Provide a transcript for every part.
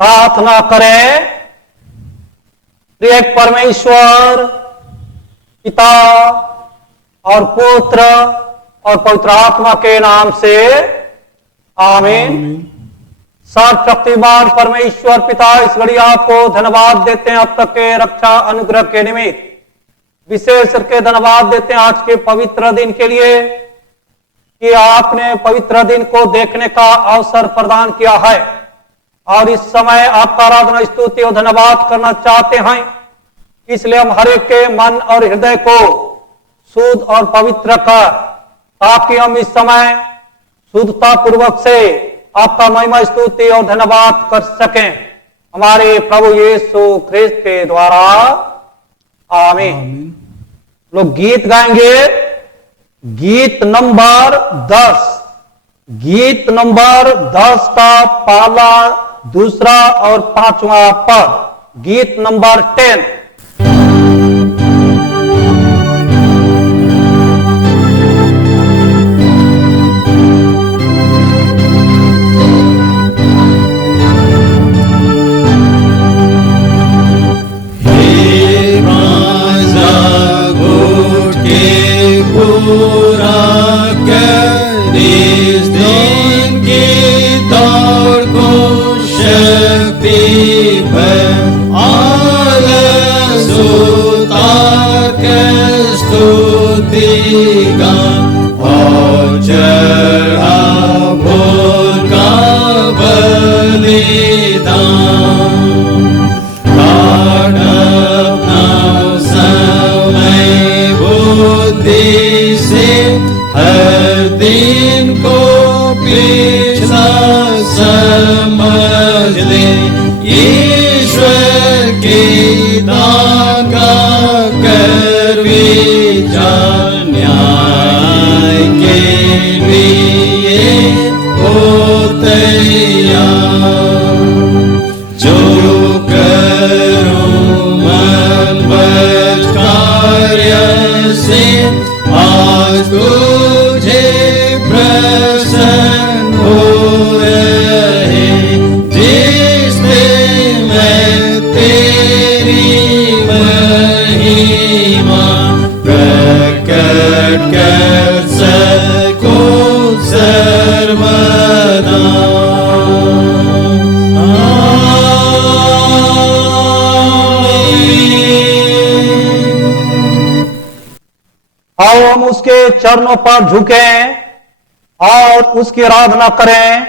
प्रार्थना करें। प्रिय परमेश्वर पिता और पुत्र और पवित्र आत्मा के नाम से आमीन। सर्वशक्तिमान परमेश्वर पिता, इस घड़ी आपको धन्यवाद देते हैं अब तक के रक्षा अनुग्रह के निमित्त। विशेष करके धन्यवाद देते हैं आज के पवित्र दिन के लिए कि आपने पवित्र दिन को देखने का अवसर प्रदान किया है और इस समय आपका आराधना स्तुति और धन्यवाद करना चाहते हैं। इसलिए हम हर एक के मन और हृदय को शुद्ध और पवित्र कर, ताकि हम इस समय शुद्धता पूर्वक से आपका महिमा स्तुति और धन्यवाद कर सकें, हमारे प्रभु यीशु ख्रिस्त के द्वारा आमीन। लोग गीत गाएंगे। गीत नंबर 10, गीत नंबर 10 का पहला, दूसरा और पांचवा पद। गीत नंबर 10। उसके चरणों पर झुकें और उसकी आराधना करें।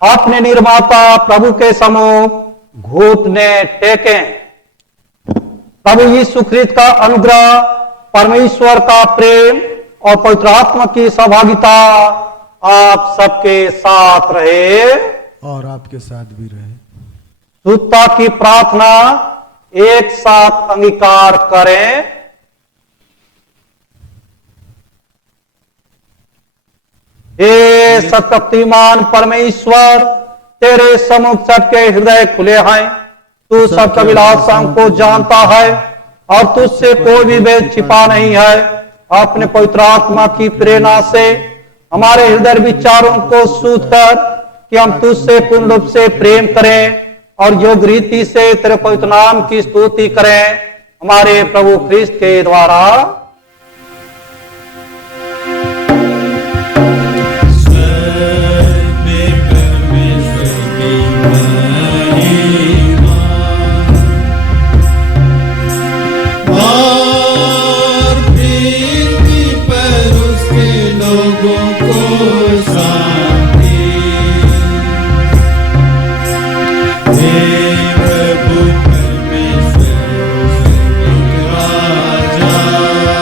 अपने निर्माता प्रभु के सम्मुख घुटने टेकें। प्रभु यीशु ख्रिस्त का अनुग्रह, परमेश्वर का प्रेम और पवित्र आत्मा की सहभागिता आप सबके साथ रहे और आपके साथ भी रहे। शुद्धता की प्रार्थना एक साथ अंगीकार करें। हे सर्वशक्तिमान परमेश्वर, तेरे सम्मुख सबके हृदय खुले हैं। तू सब अभिलाषाओं को जानता है और तुझसे कोई भी भेद छिपा नहीं है। अपने पवित्र आत्मा की प्रेरणा से हमारे हृदय विचारों को शुद्ध कर कि हम तुझसे पूर्ण रूप से प्रेम करें और योग रीति से तेरे पवित्र नाम की स्तुति करें, हमारे प्रभु ख्रिस्त के द्वारा। राजा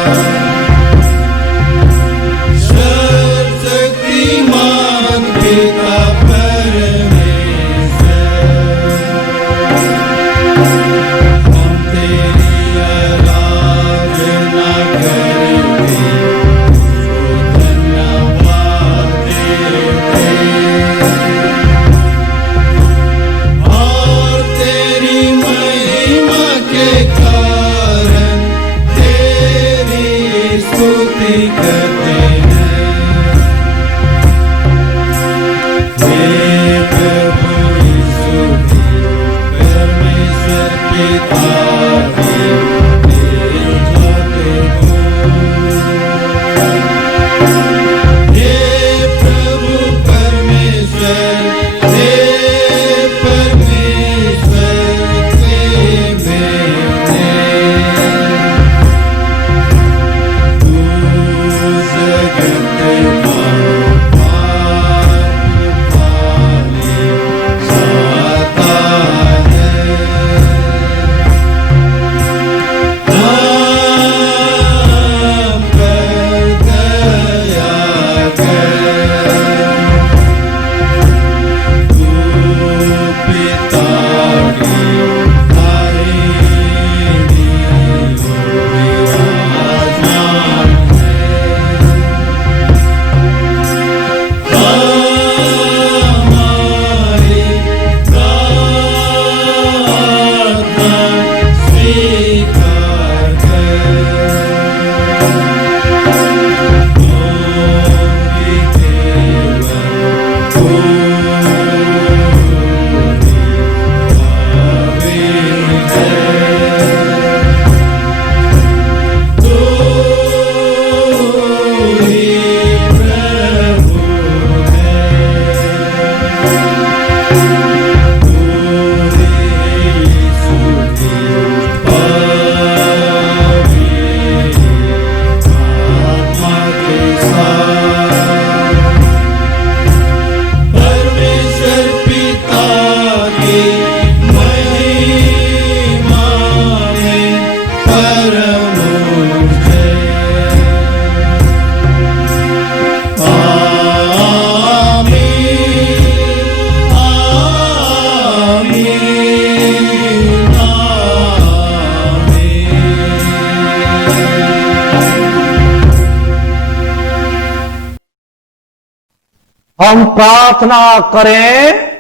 हम प्रार्थना करें।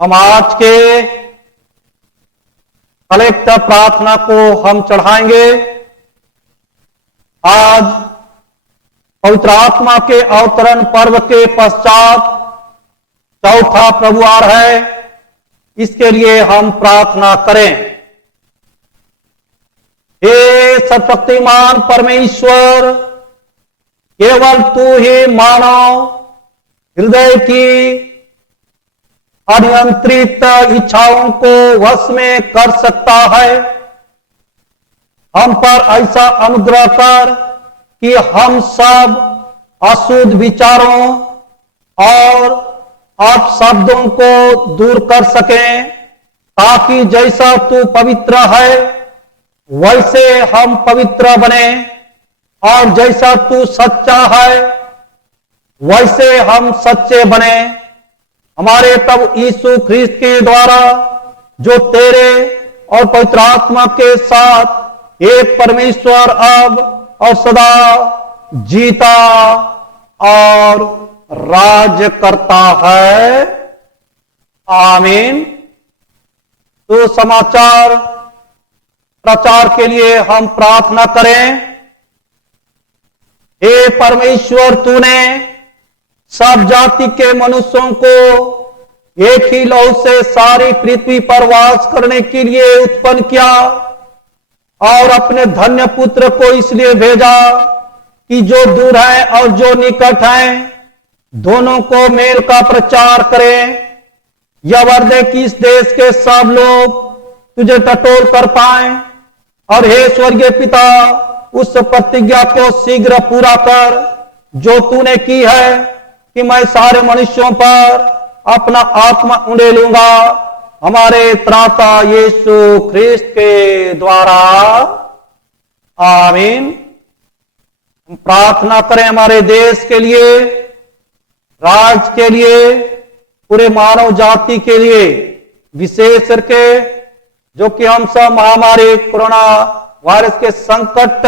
हम आज के कलेक्टर प्रार्थना को हम चढ़ाएंगे। आज पवित्र आत्मा के अवतरण पर्व के पश्चात चौथा प्रभुवार है, इसके लिए हम प्रार्थना करें। हे सर्वशक्तिमान परमेश्वर, केवल तू ही मानव हृदय की अनियंत्रित इच्छाओं को वश में कर सकता है। हम पर ऐसा अनुग्रह कर कि हम सब अशुद्ध विचारों और अपशब्दों को दूर कर सकें, ताकि जैसा तू पवित्र है वैसे हम पवित्र बने, और जैसा तू सच्चा है वैसे हम सच्चे बने। हमारे प्रभु यीशु ख्रीस्त के द्वारा, जो तेरे और पवित्र आत्मा के साथ एक परमेश्वर अब और सदा जीता और राज करता है। आमीन। तो समाचार प्रचार के लिए हम प्रार्थना करें। हे परमेश्वर, तूने सब जाति के मनुष्यों को एक ही लहू से सारी पृथ्वी पर वास करने के लिए उत्पन्न किया, और अपने धन्य पुत्र को इसलिए भेजा कि जो दूर है और जो निकट है दोनों को मेल का प्रचार करें। यह वर्दे कि इस देश के सब लोग तुझे टटोल कर पाए। और हे स्वर्गीय पिता, उस प्रतिज्ञा को शीघ्र पूरा कर जो तूने की है कि मैं सारे मनुष्यों पर अपना आत्मा उंडेलूंगा, हमारे त्राता यीशु ख्रीस्त के द्वारा। आमीन। प्रार्थना करें हमारे देश के लिए, राज्य के लिए, पूरे मानव जाति के लिए, विशेष करके जो कि हम सब महामारी कोरोना वायरस के संकट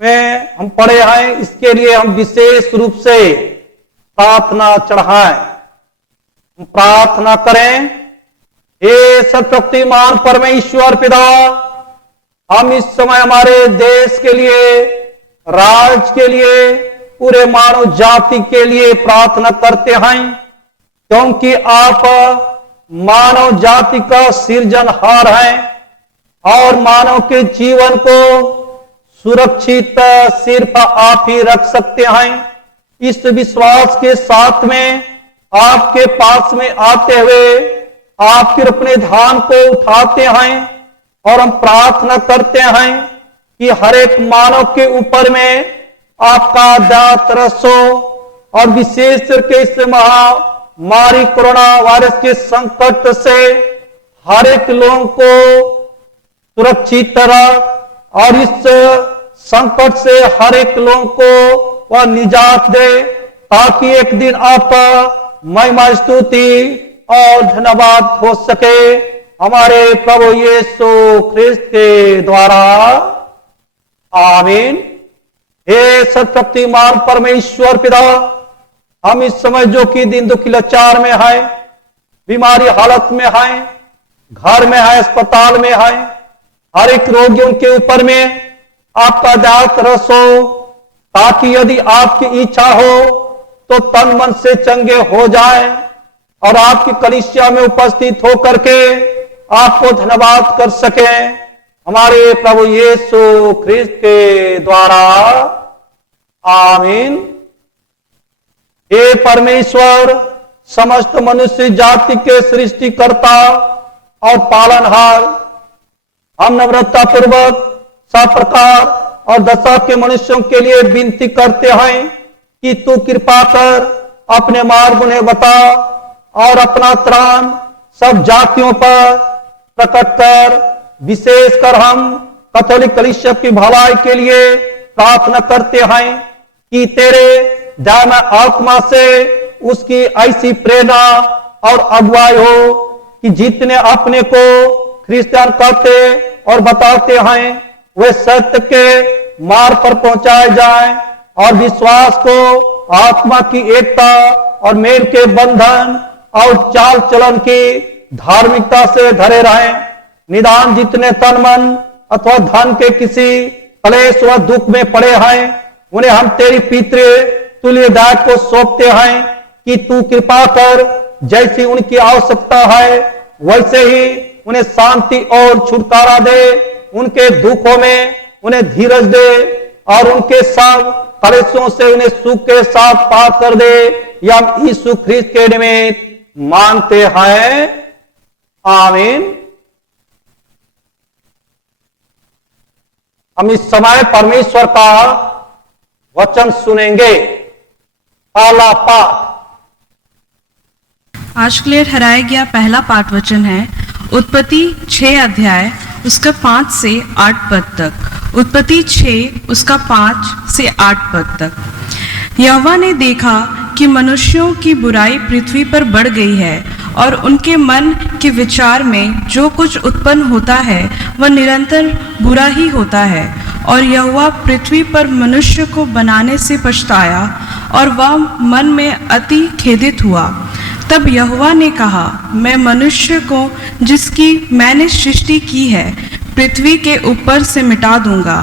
में हम पड़े हैं, इसके लिए हम विशेष रूप से प्रार्थना चढ़ाएं। प्रार्थना करें। हे सर्वशक्तिमान परमेश्वर पिता, हम इस समय हमारे देश के लिए, राज्य के लिए, पूरे मानव जाति के लिए प्रार्थना करते हैं, क्योंकि आप मानव जाति का सृजनहार हैं और मानव के जीवन को सुरक्षित सिर्फ आप ही रख सकते हैं। इस विश्वास के साथ में आपके पास में आते हुए आप फिर अपने ध्यान को उठाते हैं, और हम प्रार्थना करते हैं कि हर एक मानव के ऊपर में आपका दया तरस हो, और विशेष करके इस महामारी कोरोना वायरस के संकट से हर एक लोगों को सुरक्षित रख, और इस संकट से हर एक लोगों को वह निजात दे, ताकि एक दिन आपका महिमा, स्तुति और धन्यवाद हो सके हमारे प्रभु यीशु ख्रीस्त के द्वारा। आमीन। हे सर्वशक्तिमान परमेश्वर पिता, हम इस समय जो कि दिन दुखी लाचार में है, बीमारी हालत में है, घर में है, अस्पताल में है, हर एक रोगियों के ऊपर में आपका दया तरस हो, ताकि यदि आपकी इच्छा हो तो तन मन से चंगे हो जाए, और आपकी कलीसिया में उपस्थित होकर के आपको धन्यवाद कर सके हमारे प्रभु यीशु ख्रीस्त के द्वारा। आमीन। हे परमेश्वर, समस्त मनुष्य जाति के सृष्टिकर्ता और पालनहार, हम नम्रता पूर्वक सब प्रकार और दशा के मनुष्यों के लिए विनती करते हैं कि तू कृपा कर अपने मार्ग उन्हें बता, और अपना त्राण सब जातियों पर प्रकट कर। विशेषकर हम कैथोलिक कलीसिया की भलाई के लिए प्रार्थना करते हैं कि तेरे दयामय आत्मा से उसकी ऐसी प्रेरणा और अगुवाई हो कि जितने अपने को क्रिश्चियन कहते और बताते हैं वे सत्य के मार्ग पर पहुंचाए जाएं और विश्वास को आत्मा की एकता और मेल के बंधन और चाल चलन की धार्मिकता से धरे रहें। निदान जितने तन मन अथवा धन के किसी क्लेश व दुख में पड़े हैं, उन्हें हम तेरी पितृ तुल्य दया को सौंपते हैं कि तू कृपा कर, जैसी उनकी आवश्यकता है वैसे ही उन्हें शांति और छुटकारा दे। उनके दुखों में उन्हें धीरज दे और उनके सब क्लेशों से उन्हें सुख के साथ पार कर दे। या यीशु ख्रीस्त के निमित्त मांगते हैं, आमीन। हम इस समय परमेश्वर का वचन सुनेंगे। पहला पाठ आज के लिए ठहराया गया पहला पाठ वचन है उत्पत्ति 6 अध्याय उसका 5 से 8 पद तक। उत्पत्ति 6 उसका 5 से 8 पद तक। यहोवा ने देखा कि मनुष्यों की बुराई पृथ्वी पर बढ़ गई है और उनके मन के विचार में जो कुछ उत्पन्न होता है वह निरंतर बुरा ही होता है। और यहोवा पृथ्वी पर मनुष्य को बनाने से पछताया और वह मन में अति खेदित हुआ। तब यहोवा ने कहा, मैं मनुष्य को जिसकी मैंने सृष्टि की है पृथ्वी के ऊपर से मिटा दूंगा।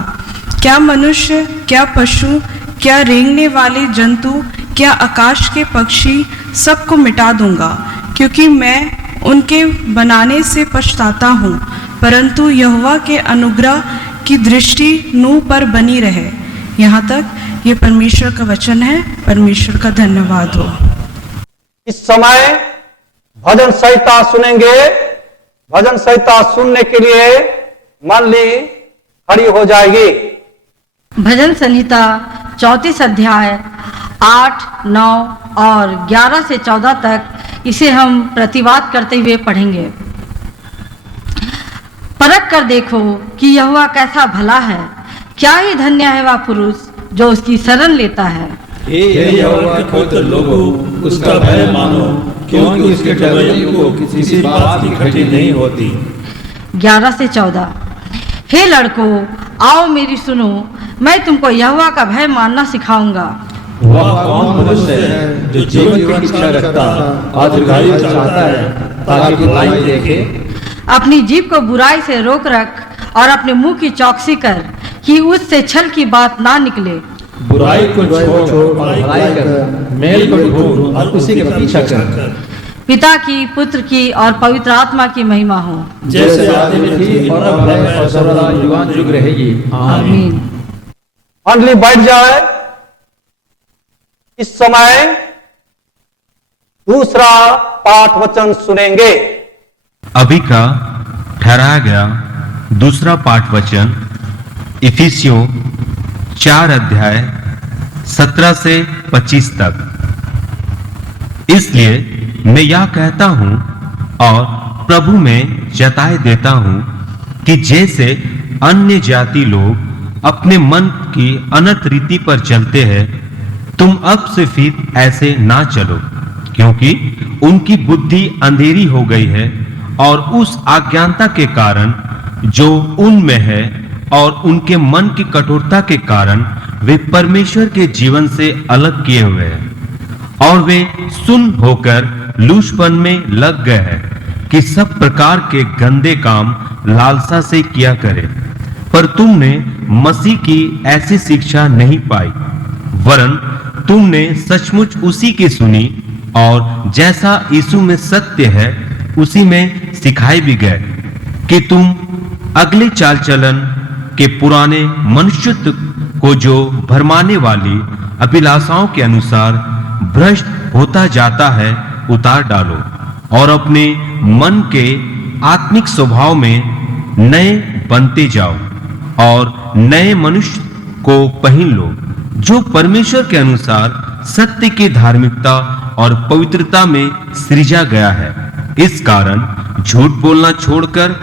क्या मनुष्य, क्या पशु, क्या रेंगने वाले जंतु, क्या आकाश के पक्षी, सबको मिटा दूंगा, क्योंकि मैं उनके बनाने से पछताता हूँ। परंतु यहोवा के अनुग्रह की दृष्टि नूह पर बनी रहे। यहाँ तक ये परमेश्वर का वचन है। परमेश्वर का धन्यवाद हो। इस समय भजन संहिता सुनेंगे। भजन संहिता सुनने के लिए मंडली खड़ी हो जाएगी। भजन संहिता 34 अध्याय 8, 9 और 11 से 14 तक इसे हम प्रतिवाद करते हुए पढ़ेंगे। परख कर देखो कि यहोवा कैसा भला है, क्या ही धन्य है वह पुरुष जो उसकी शरण लेता है। हे यहोवा के पुत्र लोगों, उसका भय मानो, क्योंकि उसके डरने को किसी बात की घटी नहीं होती। 11 से 14। हे लड़कों, आओ मेरी सुनो, मैं तुमको यहोवा का भय मानना सिखाऊंगा। वह कौन मनुष्य है जो जीवन की इच्छा रखता और दीर्घायु चाहता है ताकि बुराई देखे। अपनी जीभ को बुराई से रोक रख और अपने मुंह की चौकसी कर कि उससे छल की बात ना निकले। बुराई को छोड़ और भलाई कर, मेल को ढूंढ और उसी का पीछा कर। पिता की, पुत्र की और पवित्र आत्मा की महिमा हो, जैसे आदि में थी और अब है और सर्वदा युगान युग रहेगी। आमीन। मंडली बैठ जाए। इस समय दूसरा पाठ वचन सुनेंगे। अभी का ठहराया गया दूसरा पाठ वचन इफिसियों 4 अध्याय 17 से 25 तक। इसलिए मैं यह कहता हूं और प्रभु में जताए देता हूं कि जैसे अन्य जाति लोग अपने मन की अनर्थ रीति पर चलते हैं, तुम अब से फिर ऐसे ना चलो, क्योंकि उनकी बुद्धि अंधेरी हो गई है और उस अज्ञानता के कारण जो उनमें है और उनके मन की कठोरता के कारण वे परमेश्वर के जीवन से अलग किए हुए हैं और वे सुन होकर लूचपन में लग गए हैं कि सब प्रकार के गंदे काम लालसा से किया करे। पर तुमने मसीह की ऐसी शिक्षा नहीं पाई, वरन तुमने सचमुच उसी की सुनी और जैसा यीशु में सत्य है उसी में सिखाए भी गए कि तुम अगले चाल चलन के पुराने मनुष्यत्व को जो भरमाने वाली अभिलाषाओं के अनुसार भ्रष्ट होता जाता है उतार डालो और अपने मन के आत्मिक स्वभाव में नए बनते जाओ और नए मनुष्य को पहन लो, जो परमेश्वर के अनुसार सत्य की धार्मिकता और पवित्रता में सृजा गया है। इस कारण झूठ बोलना छोड़कर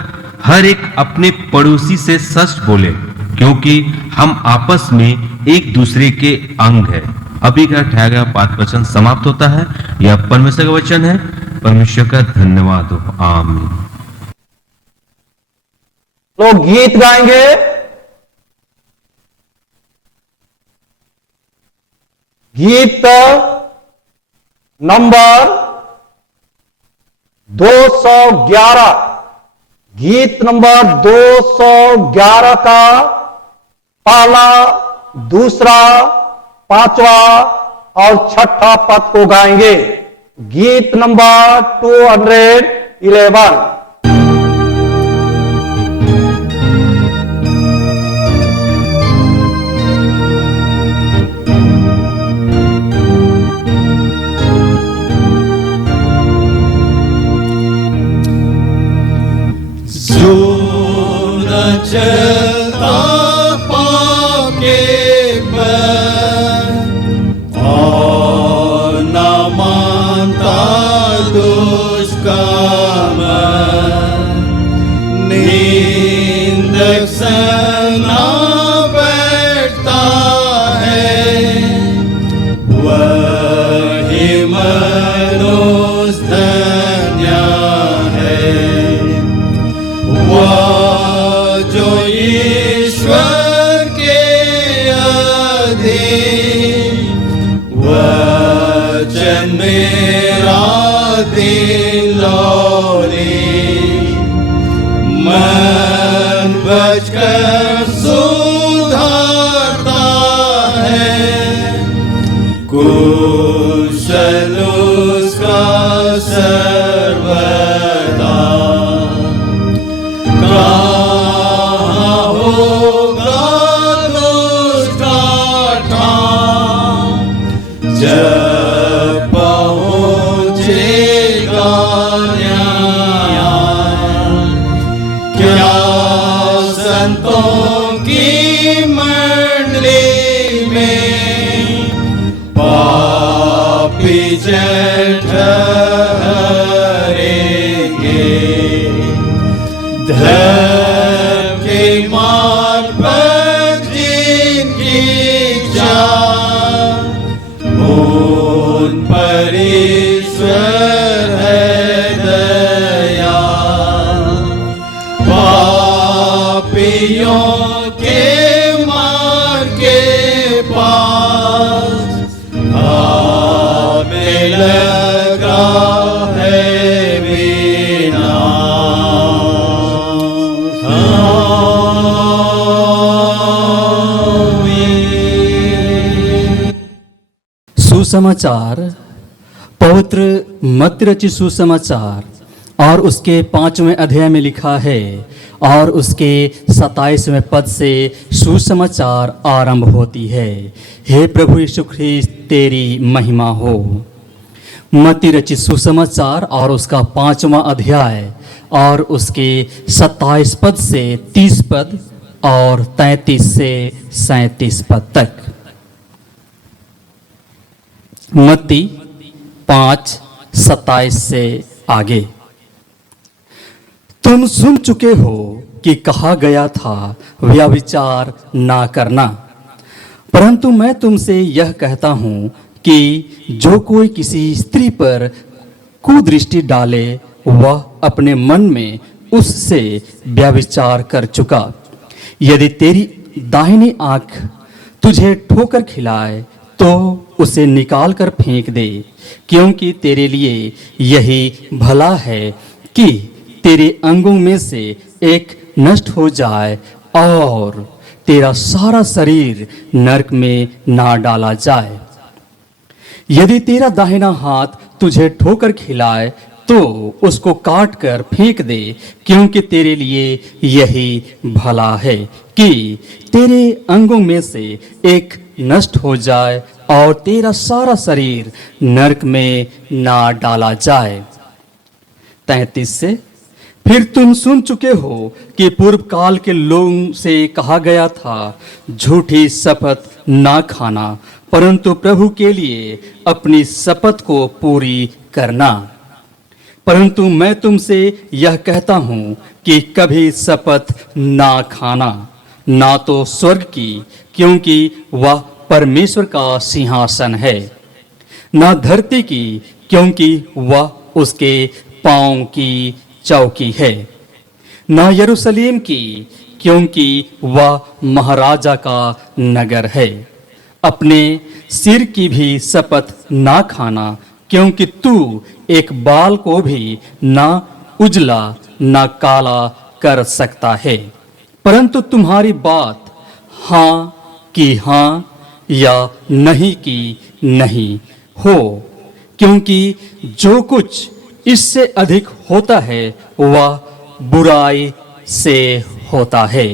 हर एक अपने पड़ोसी से सच बोले, क्योंकि हम आपस में एक दूसरे के अंग है। अभी का ठहरा गया पाठ वचन समाप्त होता है। यह परमेश्वर का वचन है। परमेश्वर का धन्यवाद हो। आमीन। लोग गीत गाएंगे गीत नंबर 211, गीत नंबर 211 का पहला, दूसरा, पांचवा और छठा पद को गाएंगे। गीत नंबर 211। जो न चलता पाके पर और न मानता दुष्काम, निंदक सना बैठता है, वही मनुष्य धन्य है। वह जो ईश्वर के अधीन वचन मेरा दिल लौरे, मन बचकर सुधारता है, कुशल उसका सर्वदा। कहाँ होगा उसका ठाम, जब पहुँचेगा न्याय। क्या संतों की मंडली में पापी जन ठहरेंगे, धर्म के मार्ग पर जिनकी चाल, उन पर ईश्वर है दया। पापियों के मार्ग के पास हमें लगा है सुसमाचार, पवित्र मत्ती रचित सुसमाचार और उसके 5वें अध्याय में लिखा है और उसके 27वें पद से सुसमाचार आरंभ होती है। हे प्रभु यीशु ख्रीस्त, तेरी महिमा हो। मत्ती रचित सुसमाचार और उसका 5वां अध्याय और उसके 27 पद से 30 पद और 33 से 37 पद तक। मत्ती 5:27 से आगे। तुम सुन चुके हो कि कहा गया था व्यभिचार ना करना, परंतु मैं तुमसे यह कहता हूँ कि जो कोई किसी स्त्री पर कुदृष्टि डाले वह अपने मन में उससे व्यभिचार कर चुका। यदि तेरी दाहिनी आंख तुझे ठोकर खिलाए तो उसे निकाल कर फेंक दे, क्योंकि तेरे लिए यही भला है कि तेरे अंगों में से एक नष्ट हो जाए और तेरा सारा शरीर नरक में ना डाला जाए। यदि तेरा दाहिना हाथ तुझे ठोकर खिलाए तो उसको काट कर फेंक दे, क्योंकि तेरे लिए यही भला है कि तेरे अंगों में से एक नष्ट हो जाए और तेरा सारा शरीर नरक में ना डाला जाए। 33 से, फिर तुम सुन चुके हो कि पूर्व काल के लोगों से कहा गया था झूठी शपथ ना खाना, परंतु प्रभु के लिए अपनी शपथ को पूरी करना। परंतु मैं तुमसे यह कहता हूँ कि कभी शपथ ना खाना, ना तो स्वर्ग की, क्योंकि वह परमेश्वर का सिंहासन है, ना धरती की, क्योंकि वह उसके पांव की चौकी है, ना यरूशलेम की, क्योंकि वह महाराजा का नगर है, अपने सिर की भी शपथ ना खाना, क्योंकि तू एक बाल को भी ना उजला ना काला कर सकता है, परंतु तुम्हारी बात हाँ की हाँ या नहीं की नहीं हो, क्योंकि जो कुछ इससे अधिक होता है वह बुराई से होता है।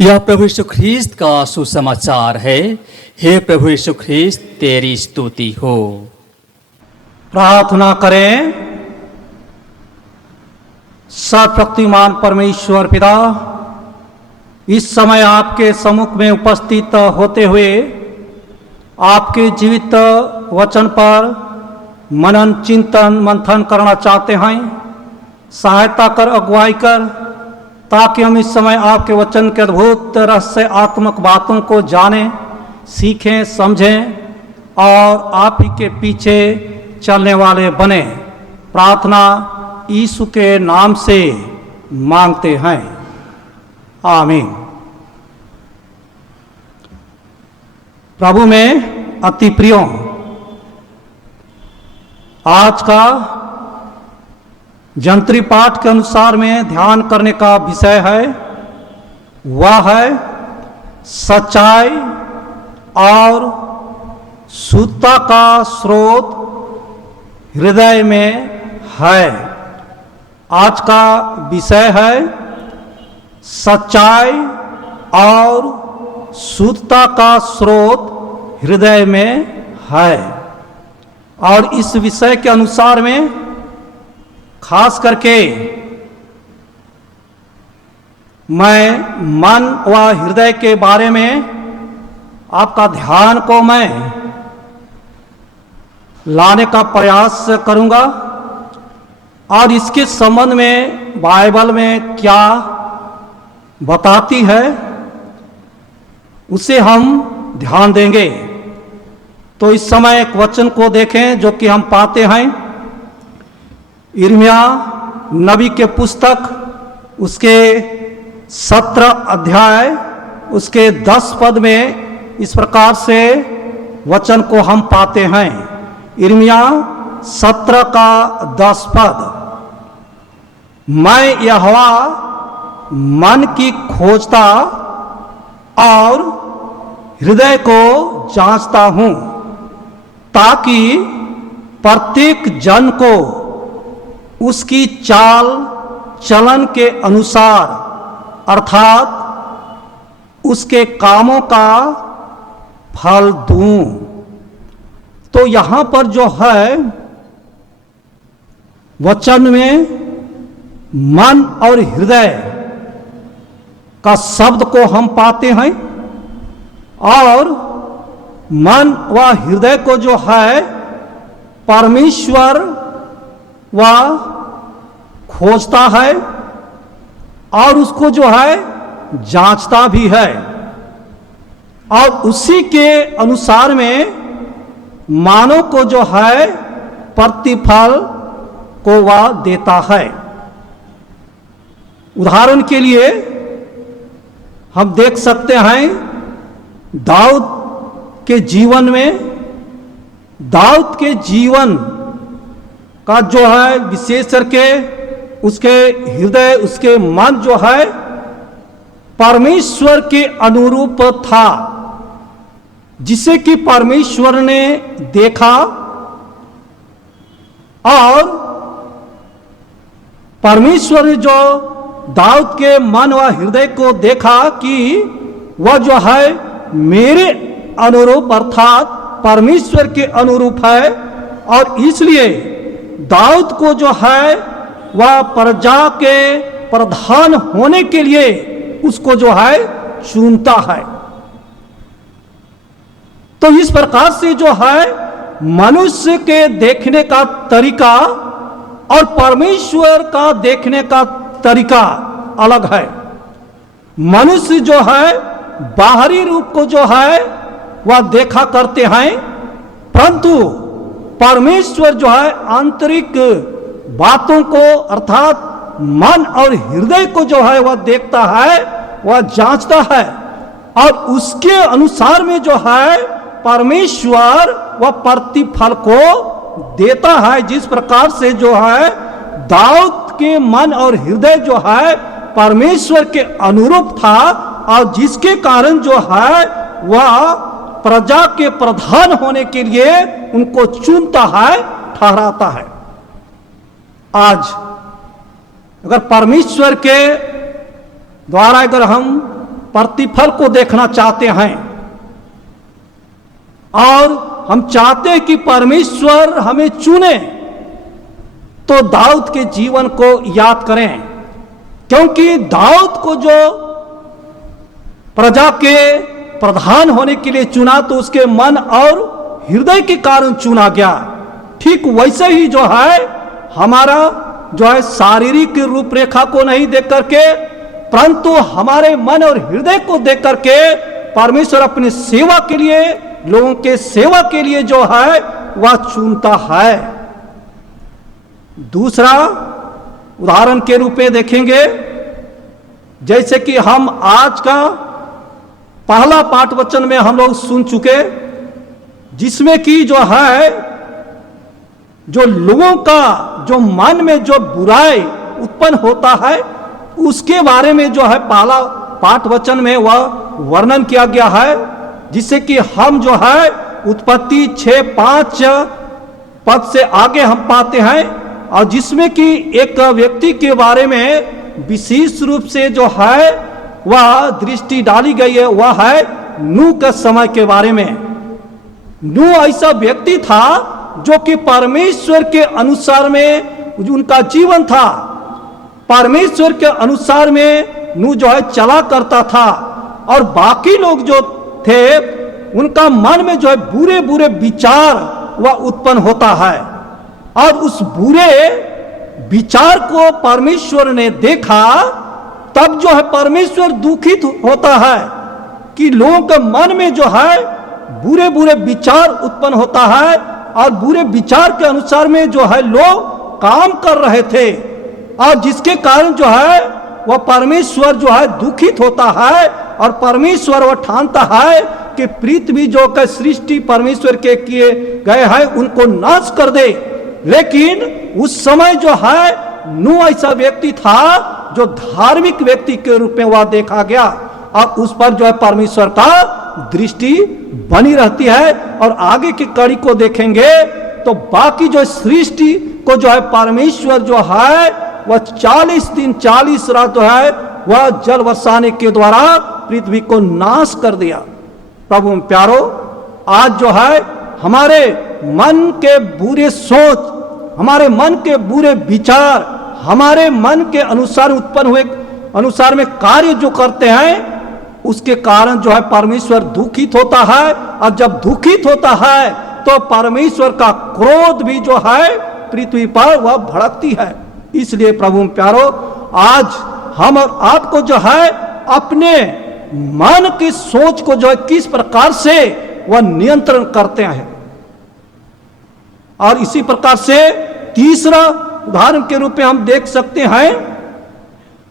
यह प्रभु यीशु ख्रीस्त का सुसमाचार है। हे प्रभु यीशु ख्रीस्त, तेरी स्तुति हो। प्रार्थना करें। सर्वशक्तिमान परमेश्वर पिता, इस समय आपके सम्मुख में उपस्थित होते हुए आपके जीवित वचन पर मनन चिंतन मंथन करना चाहते हैं। सहायता कर, अगुवाई कर, ताकि हम इस समय आपके वचन के अद्भुत रहस्यात्मक बातों को जानें, सीखें, समझें और आप ही के पीछे चलने वाले बने। प्रार्थना यीशु के नाम से मांगते हैं, आमीन। प्रभु में अति प्रियों, आज का जंत्री पाठ के अनुसार में ध्यान करने का विषय है, वह है सच्चाई और शुद्धता का स्रोत हृदय में है। आज का विषय है सच्चाई और शुद्धता का स्रोत हृदय में है। और इस विषय के अनुसार में खास करके मैं मन व हृदय के बारे में आपका ध्यान को मैं लाने का प्रयास करूंगा और इसके संबंध में बाइबल में क्या बताती है उसे हम ध्यान देंगे। तो इस समय एक वचन को देखें जो कि हम पाते हैं यिर्मयाह नबी के पुस्तक, उसके 17 अध्याय उसके 10 पद में इस प्रकार से वचन को हम पाते हैं। यिर्मयाह 17 का 10 पद, मैं यहोवा मन की खोजता और हृदय को जांचता हूं, ताकि प्रत्येक जन को उसकी चाल चलन के अनुसार अर्थात उसके कामों का फल दूं। तो यहां पर जो है वचन में मन और हृदय का शब्द को हम पाते हैं और मन व हृदय को जो है परमेश्वर वह खोजता है और उसको जो है जांचता भी है और उसी के अनुसार में मानव को जो है प्रतिफल को वह देता है। उदाहरण के लिए हम देख सकते हैं दाऊद के जीवन में, दाऊद के जीवन का जो है विशेष करके उसके हृदय, उसके मन जो है परमेश्वर के अनुरूप था, जिसे कि परमेश्वर ने देखा और परमेश्वर ने जो दाऊद के मन व हृदय को देखा कि वह जो है मेरे अनुरूप अर्थात परमेश्वर के अनुरूप है और इसलिए दाऊद को जो है वह प्रजा के प्रधान होने के लिए उसको जो है चुनता है। तो इस प्रकार से जो है मनुष्य के देखने का तरीका और परमेश्वर का देखने का तरीका अलग है। मनुष्य जो है बाहरी रूप को जो है वह देखा करते हैं, परंतु परमेश्वर जो है आंतरिक बातों को अर्थात मन और हृदय को जो है वह देखता है, वह जांचता है और उसके अनुसार में जो है परमेश्वर वह प्रतिफल को देता है। जिस प्रकार से जो है दाऊद के मन और हृदय जो है परमेश्वर के अनुरूप था, और जिसके कारण जो है वह प्रजा के प्रधान होने के लिए उनको चुनता है, ठहराता है। आज अगर परमेश्वर के द्वारा अगर हम प्रतिफल को देखना चाहते हैं और हम चाहते हैं कि परमेश्वर हमें चुने, तो दाऊद के जीवन को याद करें, क्योंकि दाऊद को जो प्रजा के प्रधान होने के लिए चुना तो उसके मन और हृदय के कारण चुना गया। ठीक वैसे ही जो है हमारा जो है शारीरिक रूपरेखा को नहीं देख करके, परंतु हमारे मन और हृदय को देख करके परमेश्वर अपनी सेवा के लिए, लोगों के सेवा के लिए जो है वह चुनता है। दूसरा उदाहरण के रूप में देखेंगे, जैसे कि हम आज का पहला पाठ वचन में हम लोग सुन चुके, जिसमें कि जो है जो लोगों का जो मन में जो बुराई उत्पन्न होता है उसके बारे में जो है पहला पाठ वचन में वह वर्णन किया गया है, जिससे कि हम जो है उत्पत्ति 6:5 पद से आगे हम पाते हैं, और जिसमें कि एक व्यक्ति के बारे में विशेष रूप से जो है वह दृष्टि डाली गई है, वह है नूह के समय के बारे में। नूह ऐसा व्यक्ति था जो कि परमेश्वर के अनुसार में उनका जीवन था, परमेश्वर के अनुसार में नूह जो है चला करता था, और बाकी लोग जो थे उनका मन में जो है बुरे बुरे विचार वह उत्पन्न होता है, और उस बुरे विचार को परमेश्वर ने देखा, तब जो है परमेश्वर दुखित होता है कि लोगों के मन में जो है बुरे बुरे विचार उत्पन्न होता है, और बुरे विचार के अनुसार में जो है लोग काम कर रहे थे, और जिसके कारण जो है वह परमेश्वर जो है दुखित होता है, और परमेश्वर वह ठानता है कि पृथ्वी जो का सृष्टि परमेश्वर के किए गए हैं उनको नाश कर दे। लेकिन उस समय जो है नूह ऐसा व्यक्ति था जो धार्मिक व्यक्ति के रूप में वह देखा गया, और उस पर जो है परमेश्वर का दृष्टि बनी रहती है। और आगे की कड़ी को देखेंगे तो बाकी जो सृष्टि को जो है परमेश्वर जो है वह 40 दिन 40 रात जो है वह जल बरसाने के द्वारा पृथ्वी को नाश कर दिया। प्रभु प्यारो, आज जो है हमारे मन के बुरे सोच, हमारे मन के बुरे विचार, हमारे मन के अनुसार उत्पन्न हुए अनुसार में कार्य जो करते हैं, उसके कारण जो है परमेश्वर दुखित होता है, और जब दुखित होता है तो परमेश्वर का क्रोध भी जो है पृथ्वी पर वह भड़कती है। इसलिए प्रभु प्यारो, आज हम और आपको जो है अपने मन की सोच को जो है किस प्रकार से वह नियंत्रण करते हैं। और इसी प्रकार से तीसरा उदाहरण के रूप में हम देख सकते हैं,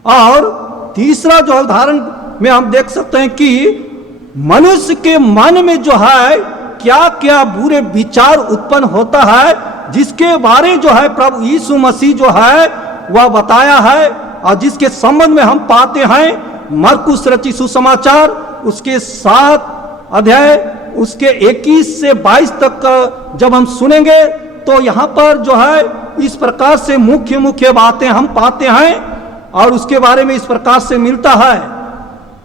और तीसरा जो उदाहरण में हम देख सकते हैं कि मनुष्य के मन में जो है क्या क्या बुरे विचार उत्पन्न होता है, जिसके बारे जो है प्रभु यीशु मसीह जो है वह बताया है, और जिसके संबंध में हम पाते हैं मरकुस रचित सुसमाचार उसके 7 अध्याय उसके 21 से 22 तक जब हम सुनेंगे तो यहाँ पर जो है इस प्रकार से मुख्य मुख्य बातें हम पाते हैं, और उसके बारे में इस प्रकार से मिलता है,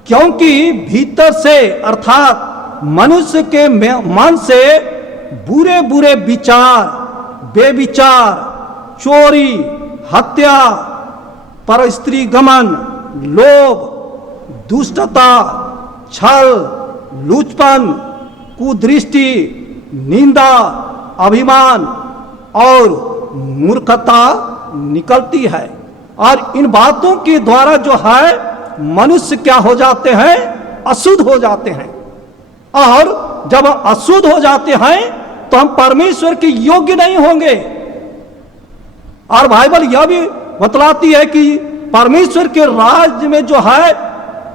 क्योंकि भीतर से अर्थात मनुष्य के मन से बुरे बुरे विचार, बेविचार, चोरी, हत्या, परस्त्री गमन, लोभ, दुष्टता, छल, लुचपन, कुदृष्टि, निंदा, अभिमान और मूर्खता निकलती है। और इन बातों के द्वारा जो है मनुष्य क्या हो जाते हैं, अशुद्ध हो जाते हैं, और जब अशुद्ध हो जाते हैं तो हम परमेश्वर के योग्य नहीं होंगे। और बाइबल यह भी बतलाती है कि परमेश्वर के राज्य में जो है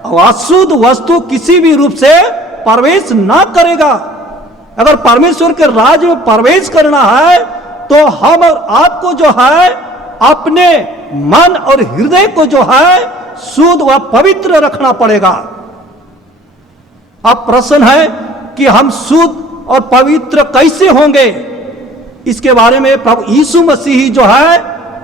अशुद्ध वस्तु किसी भी रूप से प्रवेश ना करेगा। अगर परमेश्वर के राज्य में प्रवेश करना है तो हम और आपको जो है अपने मन और हृदय को जो है शुद्ध व पवित्र रखना पड़ेगा। अब प्रश्न है कि हम शुद्ध और पवित्र कैसे होंगे? इसके बारे में प्रभु यीशु मसीह जो है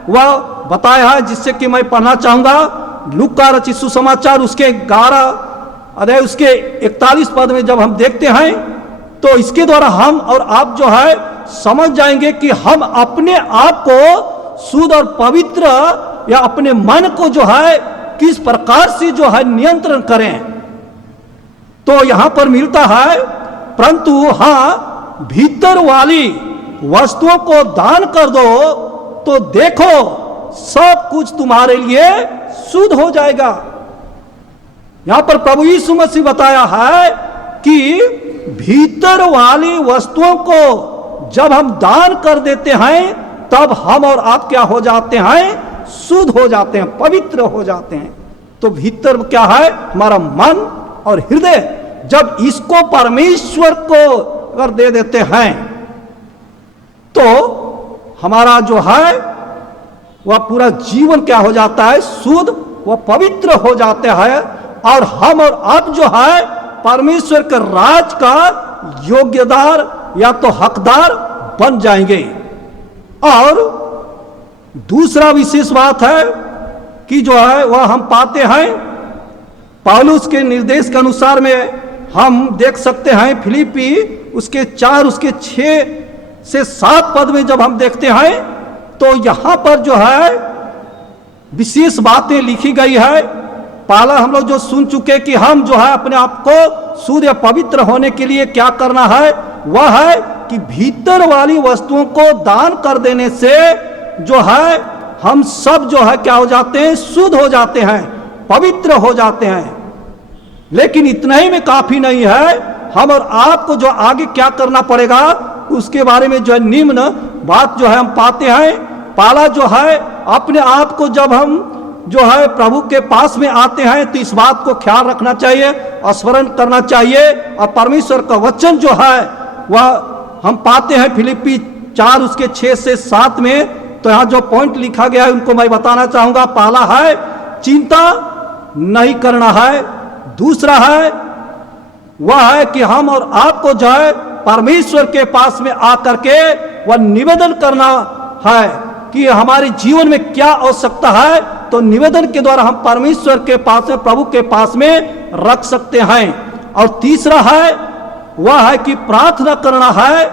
वह बताया है, जिससे कि मैं पढ़ना चाहूंगा। लूका रचित सुसमाचार उसके 11 अध्याय उसके 41 पद में जब हम देखते हैं तो इसके द्वारा हम और आप जो है समझ जाएंगे कि हम अपने आप को शुद्ध और पवित्र या अपने मन को जो है किस प्रकार से जो है नियंत्रण करें। तो यहां पर मिलता है, परंतु हाँ भीतर वाली वस्तुओं को दान कर दो तो देखो सब कुछ तुम्हारे लिए शुद्ध हो जाएगा। यहां पर प्रभु यीशु मसीह बताया है कि भीतर वाली वस्तुओं को जब हम दान कर देते हैं तब हम और आप क्या हो जाते हैं? शुद्ध हो जाते हैं, पवित्र हो जाते हैं। तो भीतर क्या है? हमारा मन और हृदय। जब इसको परमेश्वर को अगर दे देते हैं तो हमारा जो है वह पूरा जीवन क्या हो जाता है? शुद्ध व पवित्र हो जाते हैं और हम और आप जो है परमेश्वर के राज का योग्यदार या तो हकदार बन जाएंगे। और दूसरा विशेष बात है कि जो है वह हम पाते हैं पौलुस के निर्देश के अनुसार में हम देख सकते हैं फिलिपी उसके 4 उसके 6 से 7 पद में जब हम देखते हैं तो यहां पर जो है विशेष बातें लिखी गई है। पहला हम लोग जो सुन चुके कि हम जो है अपने आप को शुद्ध या पवित्र होने के लिए क्या करना है, वह है कि भीतर वाली वस्तुओं को दान कर देने से जो है हम सब जो है क्या हो जाते हैं? शुद्ध हो जाते हैं, पवित्र हो जाते हैं। लेकिन इतना ही में काफी नहीं है, हम और आपको जो आगे क्या करना पड़ेगा उसके बारे में जो है निम्न बात जो है हम पाते हैं। पहला जो है अपने आप को जब हम जो है प्रभु के पास में आते हैं तो इस बात को ख्याल रखना चाहिए, स्मरण करना चाहिए। और परमेश्वर का वचन जो है वह हम पाते हैं फिलिपी 4 उसके 6 से 7 में। तो यहाँ जो पॉइंट लिखा गया है उनको मैं बताना चाहूंगा। पहला है चिंता नहीं करना है। दूसरा है वह है कि हम और आपको जो है परमेश्वर के पास में आकर के वह निवेदन करना है कि हमारे जीवन में क्या आवश्यकता है। तो निवेदन के द्वारा हम परमेश्वर के पास में प्रभु के पास में रख सकते हैं। और तीसरा है वह है कि प्रार्थना करना है।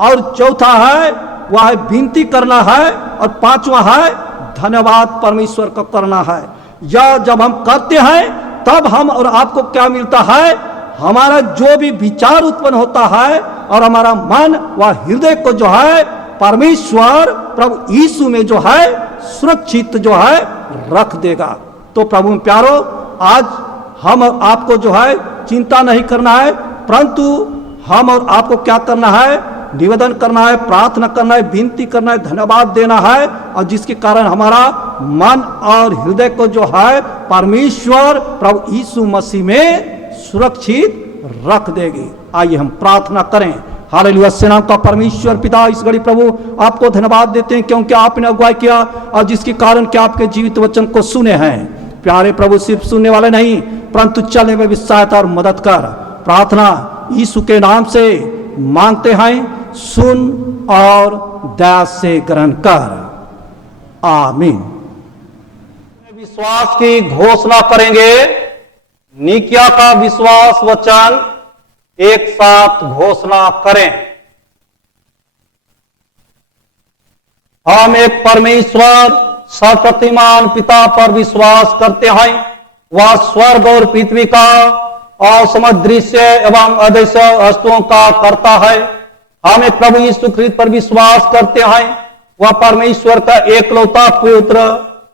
और चौथा है वह है विनती करना है। और पांचवा है धन्यवाद परमेश्वर का करना है। यह जब हम करते हैं तब हम और आपको क्या मिलता है? हमारा जो भी विचार उत्पन्न होता है और हमारा मन व हृदय को जो है परमेश्वर प्रभु यीशु में जो है सुरक्षित जो है रख देगा। तो प्रभु में प्यारो, आज हम और आपको जो है चिंता नहीं करना है, परंतु हम और आपको क्या करना है? निवेदन करना है, प्रार्थना करना है, विनती करना है, धन्यवाद देना है। और जिसके कारण हमारा मन और हृदय को जो है परमेश्वर प्रभु यीशु मसीह में सुरक्षित रख देगी। आइए हम प्रार्थना करें। हालेलुया। सेनाओं का परमेश्वर पिता, इस घड़ी प्रभु आपको धन्यवाद देते हैं क्योंकि आपने अगुवाई किया और जिसके कारण क्या आपके जीवित वचन को सुने हैं। प्यारे प्रभु, सिर्फ सुनने वाले नहीं परंतु चलने में भी सहायता और मदद कर। प्रार्थना यीशु के नाम से मांगते हैं, सुन और दया से ग्रहण कर। आमीन। विश्वास की घोषणा करेंगे। निकिया का विश्वास वचन एक साथ घोषणा करें। हम एक परमेश्वर सर्वशक्तिमान पिता पर विश्वास करते हैं। वह स्वर्ग और पृथ्वी का और समस्त दृश्य एवं अदृश्य वस्तुओं का करता है। हम एक प्रभु यीशु ख्रीस्त पर विश्वास करते हैं। वह परमेश्वर का एकलौता पुत्र,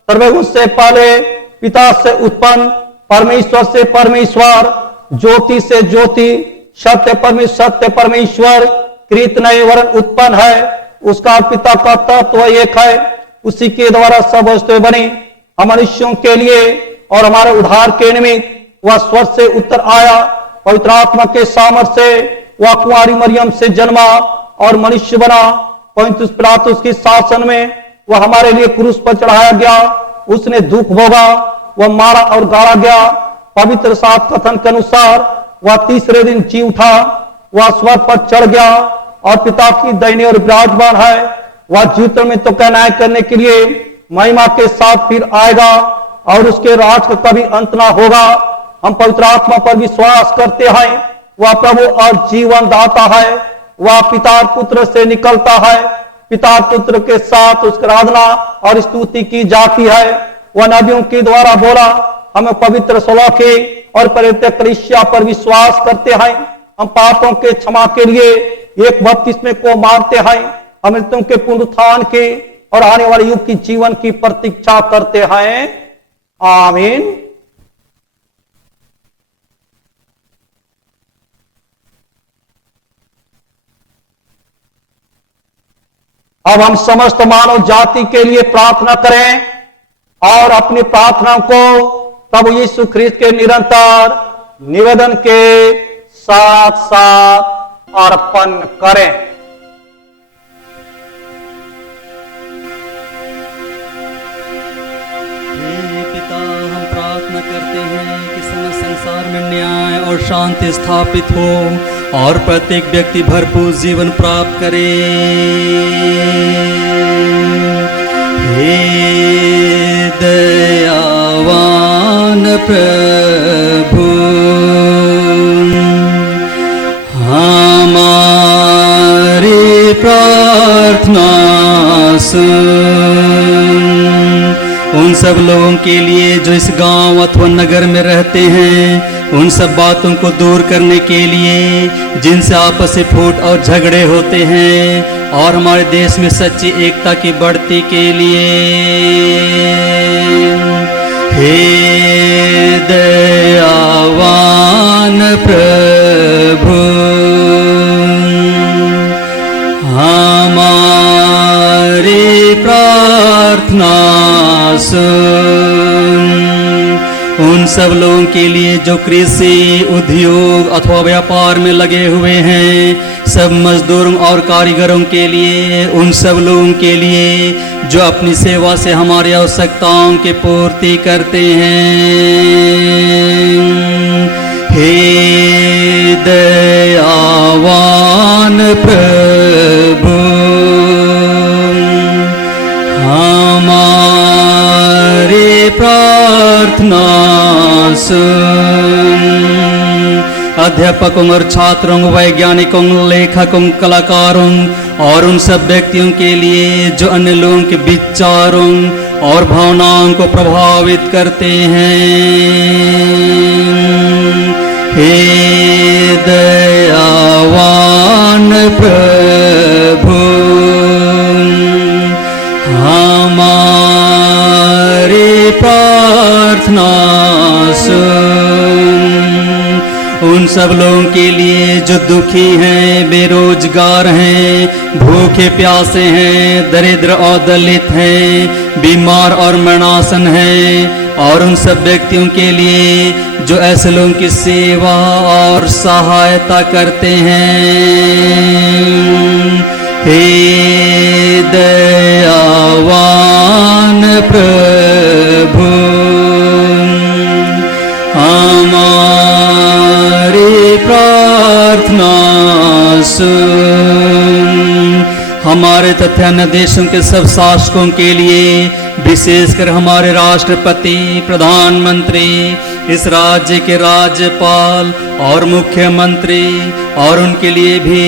सर्वगुण से पहले, पिता से उत्पन्न, परमेश्वर से परमेश्वर, ज्योति से ज्योति, सत्य परमेश्वर, कृत नहीं वरन उत्पन्न है। उसका पिता का तत्व एक है। उसी के द्वारा सब वस्तुएं बनी। हम मनुष्यों के लिए और हमारे उद्धार के निमित्त वह स्वर्ग से उतर आया, पवित्र आत्मा के सामर्थ्य से वह कुंवारी मरियम से जन्मा और मनुष्य बना। पुन्तियुस पिलातुस के शासन में वह हमारे लिए क्रूस पर चढ़ाया गया, उसने दुख भोगा, वह मारा और गाड़ा गया। पवित्र शास्त्र कथन के अनुसार वह तीसरे दिन जी उठा, वह स्वर्ग पर चढ़ गया और पिता की दाहिनी ओर विराजमान है। वह जीवितों में तो का न्याय करने के लिए महिमा के साथ फिर आएगा और उसके राज का कभी अंत ना होगा। हम पवित्र आत्मा पर विश्वास करते हैं, वह प्रभु और जीवन दाता है। वह पिता पुत्र से निकलता है, पिता पुत्र के साथ उसकी आराधना और स्तुति की जाती है। वह नबियों के द्वारा बोला। हमें पवित्र सौभाग्य और पवित्र कलीसिया पर विश्वास करते हैं। हम पापों के क्षमा के लिए एक बपतिस्मे को मानते हैं। हम मृतकों के पुनरुत्थान के और आने वाले युग की जीवन की प्रतीक्षा करते हैं। आमीन। अब हम समस्त मानव जाति के लिए प्रार्थना करें और अपनी प्रार्थना को प्रभु यीशु ख्रीस्त के निरंतर निवेदन के साथ साथ अर्पण करें। हे पिता, हम प्रार्थना करते हैं कि समस्त संसार में न्याय और शांति स्थापित हो और प्रत्येक व्यक्ति भरपूर जीवन प्राप्त करे। हे दयावान प्रभु, हमारी प्रार्थना सुन। उन सब लोगों के लिए जो इस गांव अथवा नगर में रहते हैं, उन सब बातों को दूर करने के लिए जिनसे आपस में फूट और झगड़े होते हैं, और हमारे देश में सच्ची एकता की बढ़ती के लिए। हे दयावान प्रभु, हमारी प्रार्थना सुन। उन सब लोगों के लिए जो कृषि, उद्योग अथवा व्यापार में लगे हुए हैं, सब मजदूरों और कारीगरों के लिए, उन सब लोगों के लिए जो अपनी सेवा से हमारी आवश्यकताओं की पूर्ति करते हैं। हे दयावान प्रभु, हमारी प्रार्थना सुन। अध्यापकों और छात्रों, वैज्ञानिकों, लेखकों, कलाकारों और उन सब व्यक्तियों के लिए जो अन्य लोगों के विचारों और भावनाओं को प्रभावित करते हैं। हे दयावान प्रभु, हमारी प्रार्थना सुन। उन सब लोगों के लिए जो दुखी हैं, बेरोजगार हैं, भूखे प्यासे हैं, दरिद्र और दलित हैं, बीमार और मरणासन हैं, और उन सब व्यक्तियों के लिए जो ऐसे लोगों की सेवा और सहायता करते हैं। हे दयावान प्रभु, हमारी प्रार्थना सुन। हमारे तथा अन्य देशों के सब शासकों के लिए, विशेषकर हमारे राष्ट्रपति, प्रधानमंत्री, इस राज्य के राज्यपाल और मुख्यमंत्री, और उनके लिए भी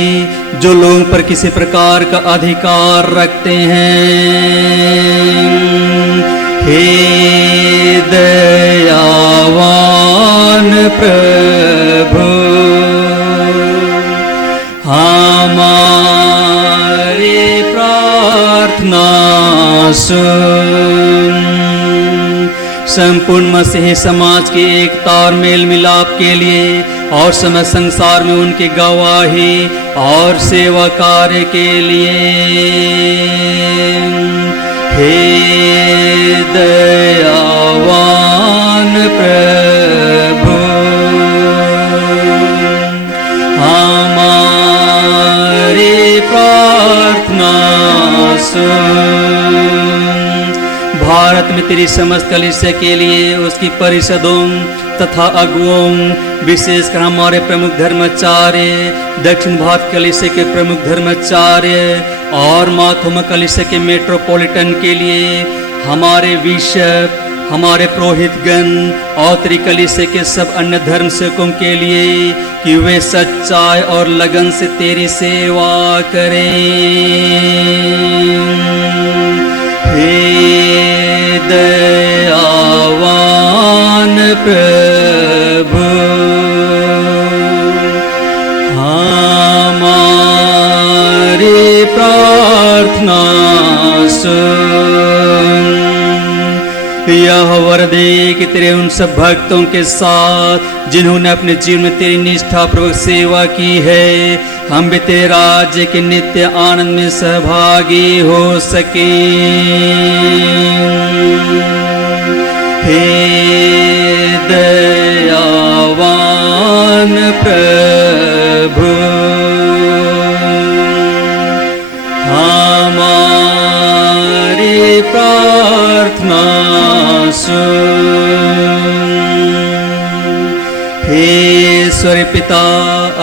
जो लोगों पर किसी प्रकार का अधिकार रखते हैं। हे दयावान प्रभु, हमारी प्रार्थना सुन। संपूर्ण मसीही समाज की एकता और मेल मिलाप के लिए और समस्त संसार में उनकी गवाही और सेवा कार्य के लिए। हे दयावान प्रभु, सुन। भारत में तेरी समस्त कलीसिया के लिए उसकी परिषदों तथा अगुओं, विशेषकर हमारे प्रमुख धर्माचार्य, दक्षिण भारत कलीसिया के प्रमुख धर्माचार्य और माथुमा कलीसिया के मेट्रोपॉलिटन के लिए, हमारे बिशप, हमारे पुरोहितगण और तेरी कलीसिया के सब अन्य धर्म सेवकों के लिए, कि वे सच्चाई और लगन से तेरी सेवा करें। हे दयावान प्रभु, हमारी प्रार्थना सुन। यह वर दे कि तेरे उन सब भक्तों के साथ जिन्होंने अपने जीवन में तेरी निष्ठापूर्वक सेवा की है, हम भी तेरे राज्य के नित्य आनंद में सहभागी हो सके। हे दयावान प्रभु, हमारी प्रार्थना सुन। हे ईश्वर पिता,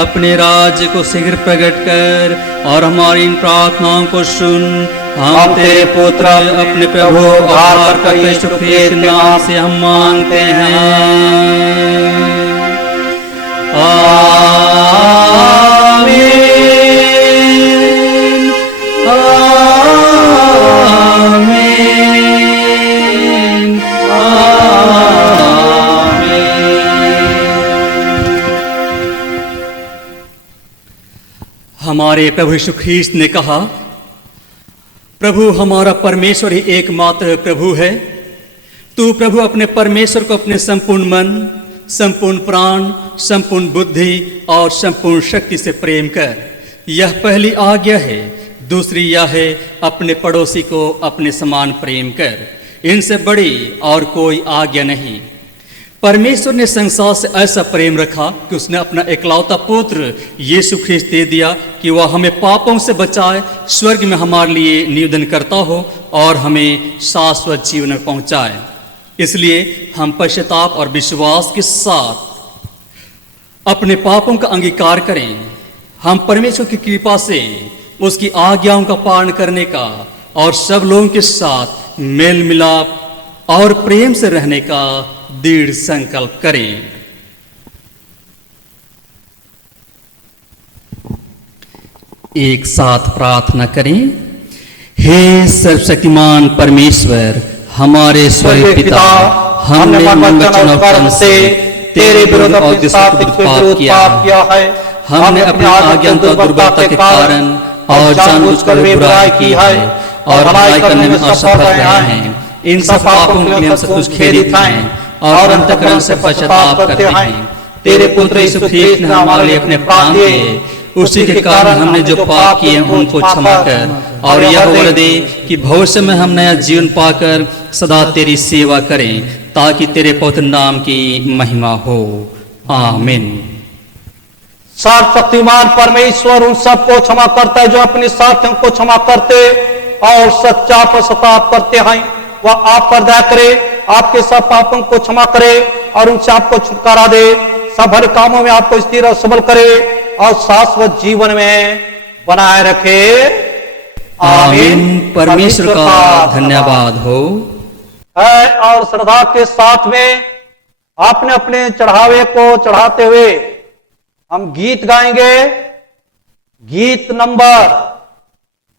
अपने राज्य को शीघ्र प्रकट कर और हमारी इन प्रार्थनाओं को सुन। हम तेरे पुत्र अपने प्रभु और यीशु के नाम से हम मांगते हैं। आमीन, आमीन, आमीन। हमारे प्रभु यीशु ख्रीस्त ने कहा, प्रभु हमारा परमेश्वर ही एकमात्र प्रभु है। तू प्रभु अपने परमेश्वर को अपने संपूर्ण मन, संपूर्ण प्राण, संपूर्ण बुद्धि और संपूर्ण शक्ति से प्रेम कर। यह पहली आज्ञा है। दूसरी यह है, अपने पड़ोसी को अपने समान प्रेम कर। इनसे बड़ी और कोई आज्ञा नहीं। परमेश्वर ने संसार से ऐसा प्रेम रखा कि उसने अपना एकलौता पुत्र यीशु ख्रीस्त दे दिया कि वह हमें पापों से बचाए, स्वर्ग में हमारे लिए निवेदन करता हो और हमें शाश्वत जीवन में पहुंचाए। इसलिए हम पश्चाताप और विश्वास के साथ अपने पापों का अंगीकार करें। हम परमेश्वर की कृपा से उसकी आज्ञाओं का पालन करने का और सब लोगों के साथ मेल मिलाप और प्रेम से रहने का दृढ़ संकल्प करें। एक साथ प्रार्थना करें। हे सर्वशक्तिमान परमेश्वर, हमारे स्वर्गीय पिता, हमने मन, वचन और कर्म से तेरे विरुद्ध और पाप किया है। हमने अपनी आज्ञा और दुर्बलता के कारण और जानबूझकर बुराई की है और भलाई करने में असफल रहे हैं। इन सब पापों के लिए हम सब कुछ खेदित हैं और अंतःकरण से पश्चाताप करते हैं। तेरे पुत्र यीशु ख्रीस्त ने हमारे लिए अपने प्राण दिए। उसी के कारण हमने जो पाप किए उनको क्षमा कर और यह वर दे कि भविष्य में हम नया जीवन पाकर सदा तेरी सेवा करें, ताकि तेरे पवित्र नाम की महिमा हो। आमीन। सर्वशक्तिमान परमेश्वर उन सबको क्षमा करता है जो अपने साथियों को क्षमा करते और सच्चा पश्चाताप करते हैं। वह आप पर दया करे, आपके सब पापों को क्षमा करे और उनसे आपको छुटकारा दे, सब हर कामों में आपको स्थिर और सबल करे और शाश्वत जीवन में बनाए रखे। आमीन। परमेश्वर का धन्यवाद हो। है और श्रद्धा के साथ में आपने अपने चढ़ावे को चढ़ाते हुए हम गीत गाएंगे। गीत नंबर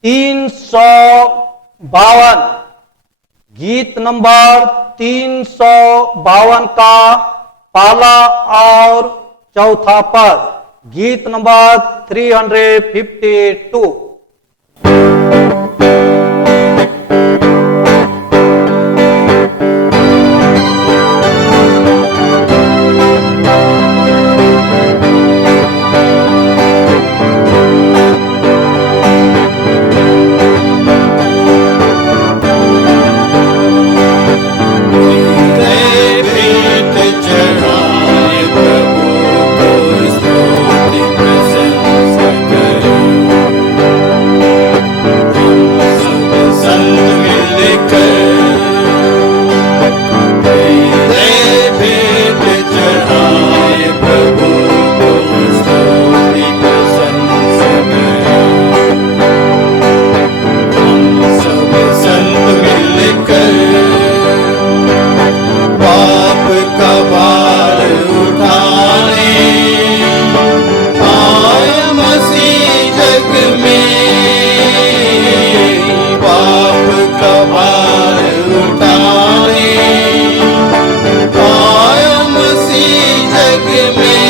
352, गीत नंबर 352 का पहला और चौथा पद। गीत नंबर 352। प्रभु को स्तुति प्रशंसा करें। मसीह जग में पाप का भार उठाने आया मसीह जग में,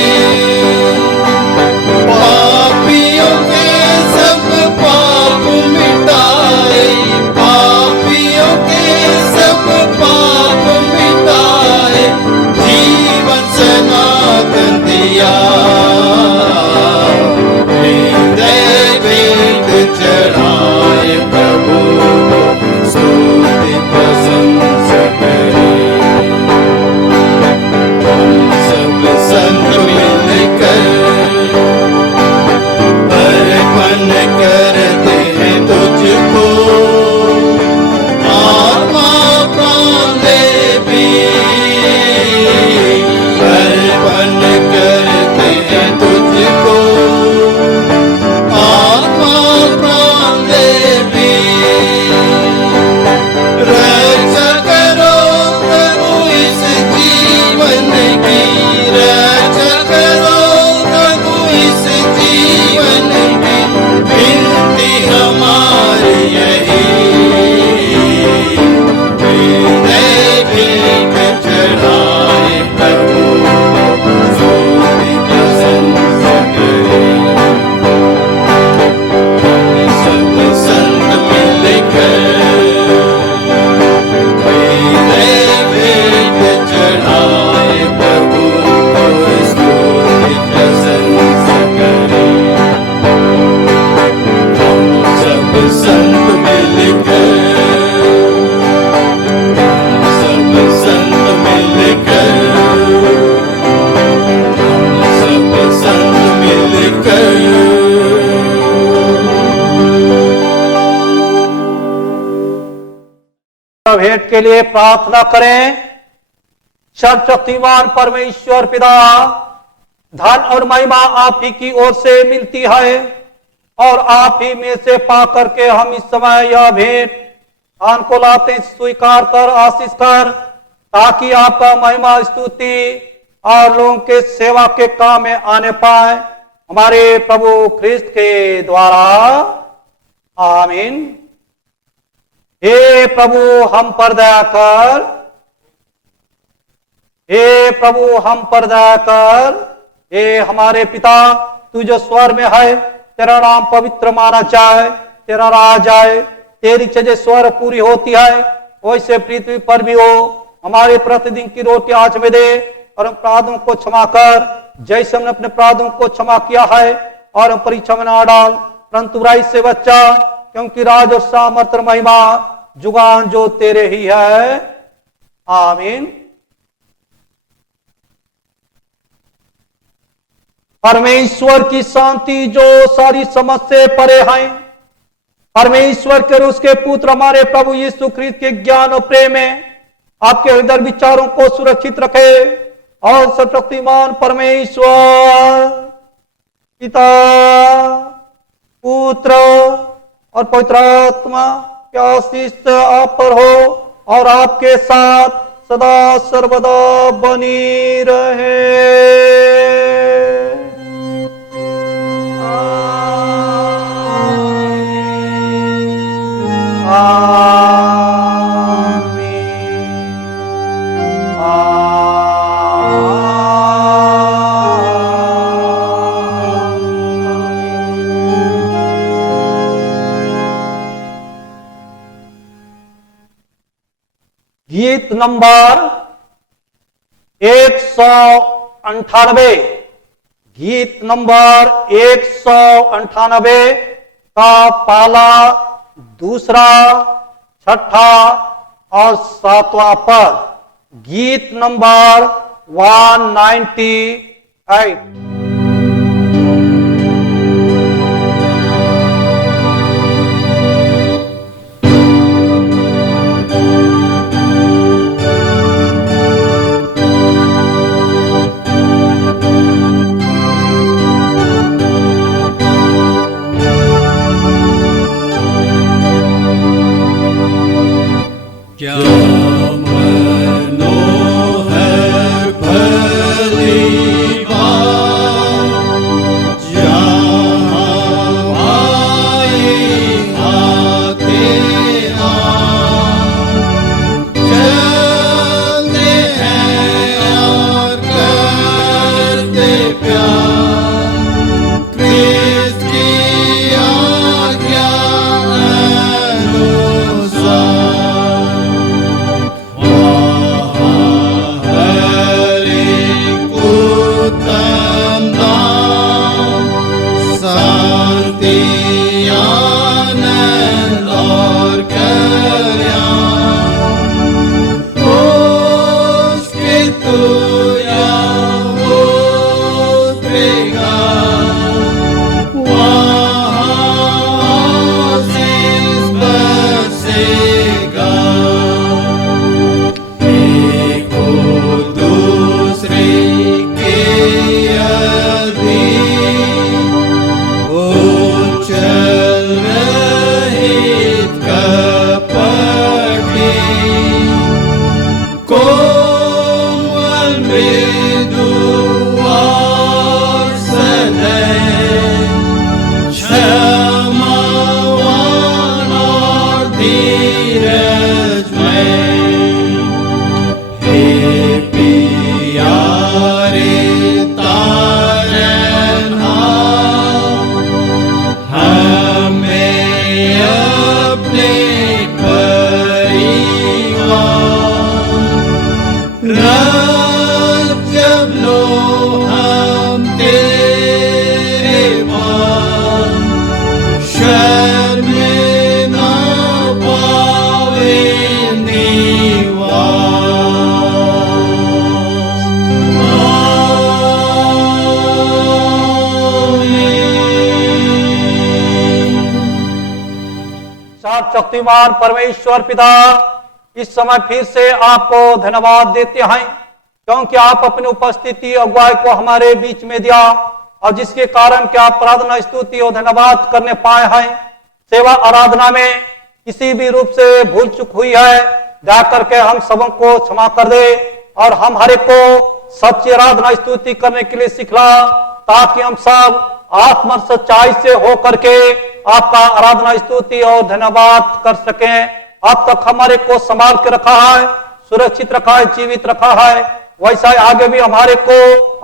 पापियों के सब पाप मिटाए, पापियों के सब पाप मिटाए, जीवन सनातन दिया, हृदय भेंट चढ़ाए प्रभु को स्तुति प्रशंसा करें। हम सब संग मिलकर अर्पण करते हैं तुझको, आत्मा प्राण दे भी अर्पण करते हैं तुझको, आत्मा प्राण दे भी। रक्षा करो प्रभु इस जीवन की, रक्षा करो प्रभु इस जीवन की, विनती हमारी यही, हृदय भेंट चढ़ाए प्रभु को स्तुति प्रशंसा करें। सब संत मिलकर हृदय भेंट चढ़ाए प्रभु को स्तुति प्रशंसा करें। हम सब संत मिलकर, सब संत मिलकर, हम सब संत मिलकर भेंट के लिए प्रार्थना करें। सर्वशक्तिमान परमेश्वर पिता, धन और महिमा आप ही की ओर से मिलती है और आप ही में से पा करके हम इस समय यह भेंट आन को लाते स्वीकार कर आशीष कर, ताकि आपका महिमा स्तुति और लोगों के सेवा के काम में आने पाए, हमारे प्रभु ख्रिस्त के द्वारा, आमीन। हे प्रभु हम पर दया कर, हे प्रभु हम पर दया कर। हे हमारे पिता, तू जो स्वर में है, तेरा नाम पवित्र माना जाए, तेरा राज आए, तेरी इच्छा स्वर पूरी होती है वैसे पृथ्वी पर भी हो। हमारे प्रतिदिन की रोटी आज में दे और हम अपराधों को क्षमा कर, जैसे हमने अपने अपराधों को क्षमा किया है, और हम परीक्षा में ना डाल परंतु बुराई से बच्चा, क्योंकि राज और सामर्थ और महिमा जुगान जो तेरे ही है, आमीन। परमेश्वर की शांति जो सारी समझ से परे है, परमेश्वर के और उसके पुत्र हमारे प्रभु यीशु ख्रिस्त के ज्ञान और प्रेम में आपके हृदय विचारों को सुरक्षित रखे, और सर्वशक्तिमान परमेश्वर पिता, पुत्र और पवित्र आत्मा के आशीष आप पर हो और आपके साथ सदा सर्वदा बनी रहे। गीत नंबर 198, गीत नंबर 198 का पहला, दूसरा, छठा और सातवां पद। गीत नंबर 198। क्या मनोहर, 'भली बात सर्वशक्तिमान परमेश्वर पिता, इस समय फिर से आपको धन्यवाद देते हैं क्योंकि आप अपनी उपस्थिति अगुवाई को हमारे बीच में दिया और जिसके कारण क्या प्रार्थना स्तुति और धन्यवाद करने पाए हैं। सेवा आराधना में किसी भी रूप से भूल चूक हुई है, दया करके हम सबों को क्षमा कर दे और हम हर एक को सच्ची आराधना स्तुति करने के लिए सिखला, ताकि हम सब आत्म सच्चाई से हो करके आपका आराधना स्तुति और धन्यवाद कर सकें। अब तक हमारे को संभाल के रखा है, सुरक्षित रखा है, जीवित रखा है, वैसा ही आगे भी हमारे को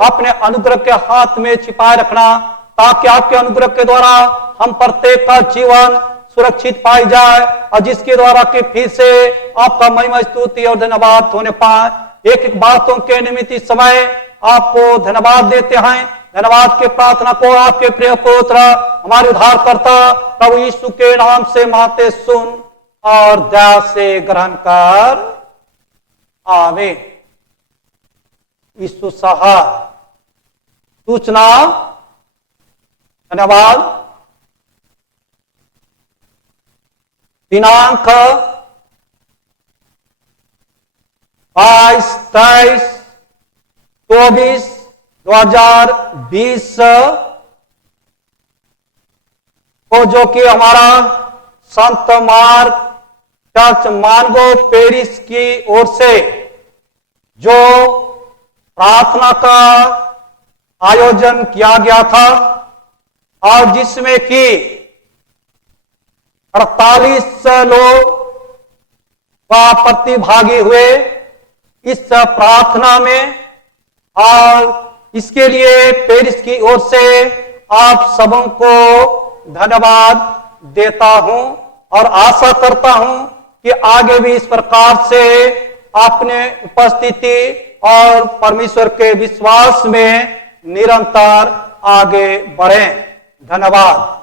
अपने अनुग्रह के हाथ में छिपाए रखना, ताकि आपके अनुग्रह के द्वारा हम प्रत्येक का जीवन सुरक्षित पाई जाए और जिसके द्वारा कि फिर से आपका महिमा स्तुति और धन्यवाद होने पाए। एक एक बातों के निमित्त इस समय आपको धन्यवाद देते हैं। धन्यवाद के प्रार्थना को आपके प्रिय पुत्र हमारे उद्धारकर्ता प्रभु यीशु के नाम से माते सुन और दया से ग्रहण कर, आमीन। यीशु सहाय सूचना, धन्यवाद। दिनांक 22, 23, 24, 2020 को, जो कि हमारा संत मार्क चर्च मानगो पेरिस की ओर से जो प्रार्थना का आयोजन किया गया था और जिसमें कि 48 लोग प्रतिभागी हुए इस प्रार्थना में, और इसके लिए पेरिस की ओर से आप सबों को धन्यवाद देता हूं और आशा करता हूं कि आगे भी इस प्रकार से अपने उपस्थिति और परमेश्वर के विश्वास में निरंतर आगे बढ़ें। धन्यवाद।